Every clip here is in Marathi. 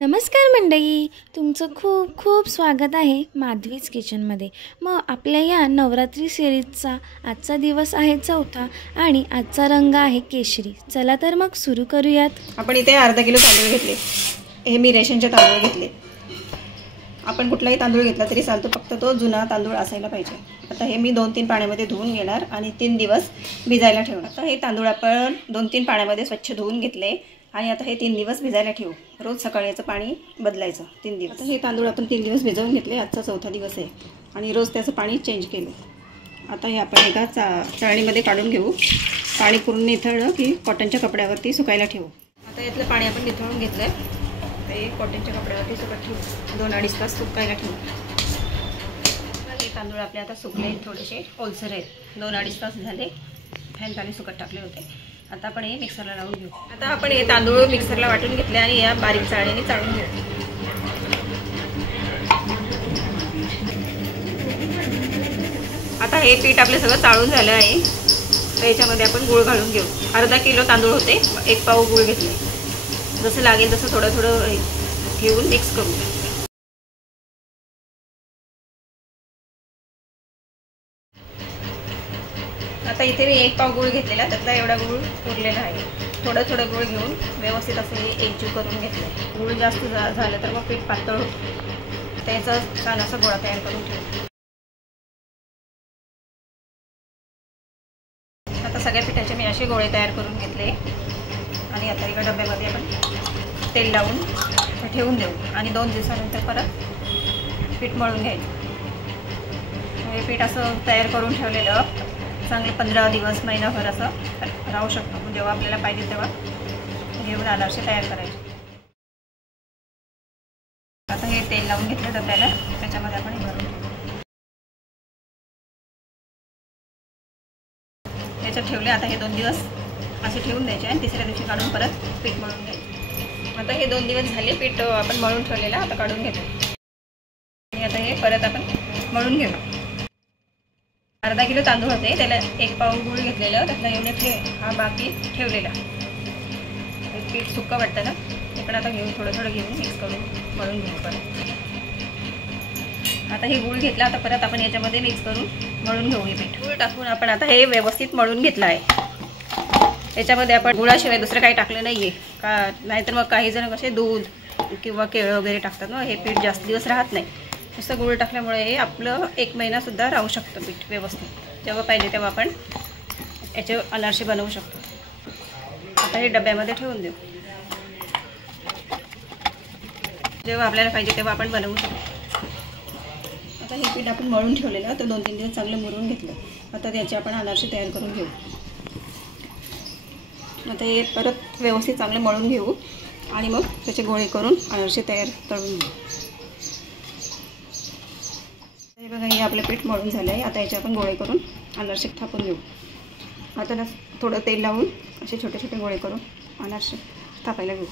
नमस्कार मंडळी, तुमचं खूप खूप स्वागत आहे माधवीज किचनमध्ये. मग आपल्या या नवरात्री सिरीजचा आजचा दिवस आहे 4था आणि आजचा रंग आहे केशरी. चला तर मग सुरू करूयात. आपण इथे अर्धा किलो तांदूळ घेतले. हे मी रेशनचे तांदूळ घेतले. आपण कुठलाही तांदूळ घेतला तरी चालतो, फक्त तो जुना तांदूळ असायला पाहिजे. आता हे मी 2-3 पाण्यामध्ये धुवून घेणार आणि 3 दिवस भिजायला ठेवणार. आता हे तांदूळ आपण 2-3 पाण्यामध्ये स्वच्छ धुवून घेतले आणि आता हे 3 दिवस भिजायला ठेवू. रोज सकाळी याचं पाणी बदलायचं 3 दिवस. आता हे तांदूळ आपण 3 दिवस भिजवून घेतले. आजचा 4था दिवस आहे आणि रोज त्याचं पाणी चेंज केलं. आता हे आपण एका चाळणीमध्ये काढून घेऊ. पाणी पूर्ण निथळलं की कॉटनच्या कपड्यावरती सुकायला ठेवू. आता यातलं पाणी आपण निथळून घेतलं आहे. ते कॉटनच्या कपड्यावरती सुकत ठेवू. 2-2.5 तास सुकायला ठेवू. हे तांदूळ आपले आता सुकले, थोडेसे ओलसर आहेत. 2-2.5 तास झाले, फॅन खाली सुकत टाकले होते. आता आपण हे मिक्सरला लावून घेऊ. आता आपण हे तांदूळ मिक्सरला वाटून घेतले आणि या बारीक चाळणीने चाळून घेऊ. आता हे पीठ आपलं सगळं चाळून झालं आहे. तर याच्यामध्ये आपण गूळ घालून घेऊ. अर्धा किलो तांदूळ होते, 1 पाव गूळ घेतले. जसं लागेल तसं थोडं थोडं घेऊन मिक्स करू. आता इथे मी 1 पाव गूळ घेतलेला, त्यातला एवढा गूळ उरलेला आहे. थोडं थोडं गूळ घेऊन व्यवस्थित असं हे एकजीव करून घेतलं. गूळ जास्त झालं तर मग पीठ पातळ होतं. त्याचा छान असा गोळा तयार करून ठेवू. आता सगळ्या पिठाचे मी असे गोळे तयार करून घेतले आणि आता एका डब्यामध्ये आपण तेल लावून ठेवून देऊ आणि 2 दिवसानंतर परत पीठ मळून घ्यायचं. हे पीठ असं तयार करून ठेवलेलं चांगले 15 दिवस, महिनाभर असं राहू शकतो. जेव्हा आपल्याला पाहिजे तेव्हा घेऊन अनारसे तयार करायचे. आता हे तेल लावून घेतलं डब्याला, त्याच्यामध्ये आपण हे भरून ठेवू. त्याच्यात ठेवले. आता हे 2 दिवस असे ठेवून द्यायचे आणि तिसऱ्या दिवशी काढून परत पीठ मळून घ्यायचं. आता हे 2 दिवस झाले पीठ आपण मळून ठेवलेलं, आता काढून घेतो आणि आता हे परत आपण मळून घेऊ. अर्धा किलो तांदूळ होते, त्याला 1 पाव गूळ घेतलेलं, त्यातला एवढे हा बाकी ठेवलेला. पीठ सुक्कं वाटतं ना, ते पण आता घेऊन थोडं थोडं घेऊन मिक्स करून मळून घेऊ परत. आता हे गूळ घेतला, आता परत आपण याच्यामध्ये मिक्स करून मळून घेऊ. हे पीठ गूळ टाकून आपण आता हे व्यवस्थित मळून घेतलं आहे. याच्यामध्ये आपण गुळाशिवाय दुसरं काही टाकलं नाही आहे का, नाहीतर मग काही जण कसे दूध किंवा केळं वगैरे टाकतात ना, हे पीठ जास्त दिवस राहत नाही. नुसतं गूळ टाकल्यामुळे हे आपलं 1 महिनासुद्धा राहू शकतं पीठ व्यवस्थित. जेव्हा पाहिजे तेव्हा आपण याचे अनारसे बनवू शकतो. आता हे डब्यामध्ये ठेवून देऊ. जेव्हा आपल्याला पाहिजे तेव्हा आपण बनवू शकतो. आता हे पीठ आपण मळून ठेवलेलं, तर 2-3 दिवस चांगलं मुरून घेतलं. आता त्याचे आपण अनारसे तयार करून घेऊ. आता हे परत व्यवस्थित चांगलं मळून घेऊ आणि मग त्याचे गोळे करून अनारसे तळून घेऊ. हे बघा, हे आपलं पीठ मळून झालं आहे. आता याचे आपण गोळे करून अनारसे थापून घेऊ. आता ना थोडं तेल लावून असे छोटे छोटे गोळे करून अनारसे थापायला घेऊ.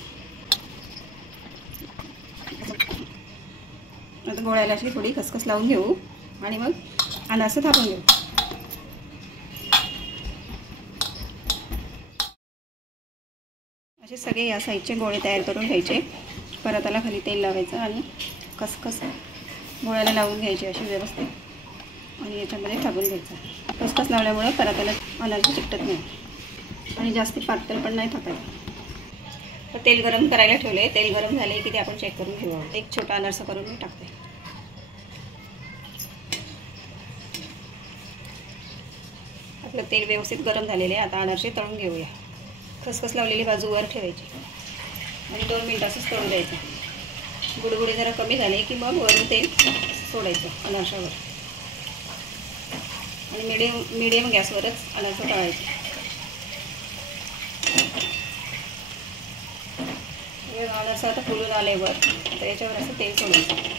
आता गोळ्याला अशी थोडी खसखस लावून घेऊ आणि मग अनारसे थापून घेऊ. असे सगळे या साईजचे गोळे तयार करून घ्यायचे. परत त्याला खाली तेल लावायचं आणि खसखस गोळ्याला लावून घ्यायची अशी व्यवस्थित आणि याच्यामध्ये थापून घ्यायचं. खसखस लावल्यामुळे परत त्याला अनारसे चिकटत नाही आणि जास्त पातळ पण नाही थापायचं. तर तेल गरम करायला ठेवले. तेल गरम झाले की ते आपण चेक करून घेऊ. एक छोटा अनारसा करून मी टाकते. आपलं तेल व्यवस्थित गरम झालेले आहे. आता अनारसे तळून घेऊया. खसखस लावलेली बाजू वर ठेवायची आणि 2 मिनिट असंच तळून द्यायचं. गुडगुडे जरा कमी झाले की मग वरून तेल सोडायचं अनारशावर आणि मिडियम गॅसवरच अनारसे तळायचे. अनारसा आता फुलून आल्यावर आता याच्यावर असं तेल सोडायचं.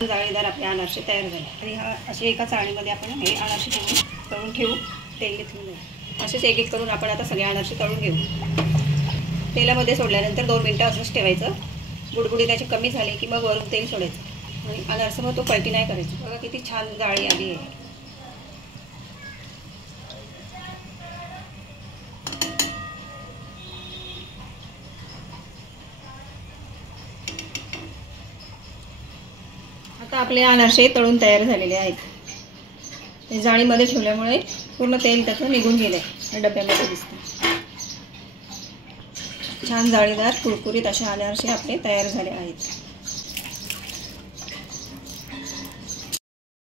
जाळीदार आपले अनारसे तयार झाले. आणि हा असे एका चाळणीमध्ये आपण हे अनारसे तळून ठेवू. तेल घेतलं जाईल. असेच एक एक करून आपण आता सगळे अनारसे तळून घेऊ. तेलामध्ये सोडल्यानंतर 2 मिनिटं असंच ठेवायचं. बुडबुडी त्याची कमी झाली की मग वरून तेल सोडायचं. आणि अनारसे मग तो पलटी नाही करायची. बघा किती छान जाळी आली आहे. आता आपले अनारसे तळून तयार झालेले आहेत. ते जाळीमध्ये ठेवल्यामुळे पूर्ण तेल त्याचं निघून गेलं आहे. डब्यामध्ये दिसतं. छान जाळीदार कुरकुरीत असे अनारसे आपले तयार झाले आहेत.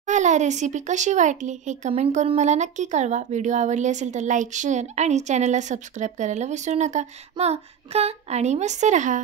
मला रेसिपी कशी वाटली हे कमेंट करून मला नक्की कळवा. व्हिडिओ आवडली असेल तर लाईक, शेअर आणि चॅनलला सबस्क्राईब करायला विसरू नका. मग खा आणि मस्त रहा.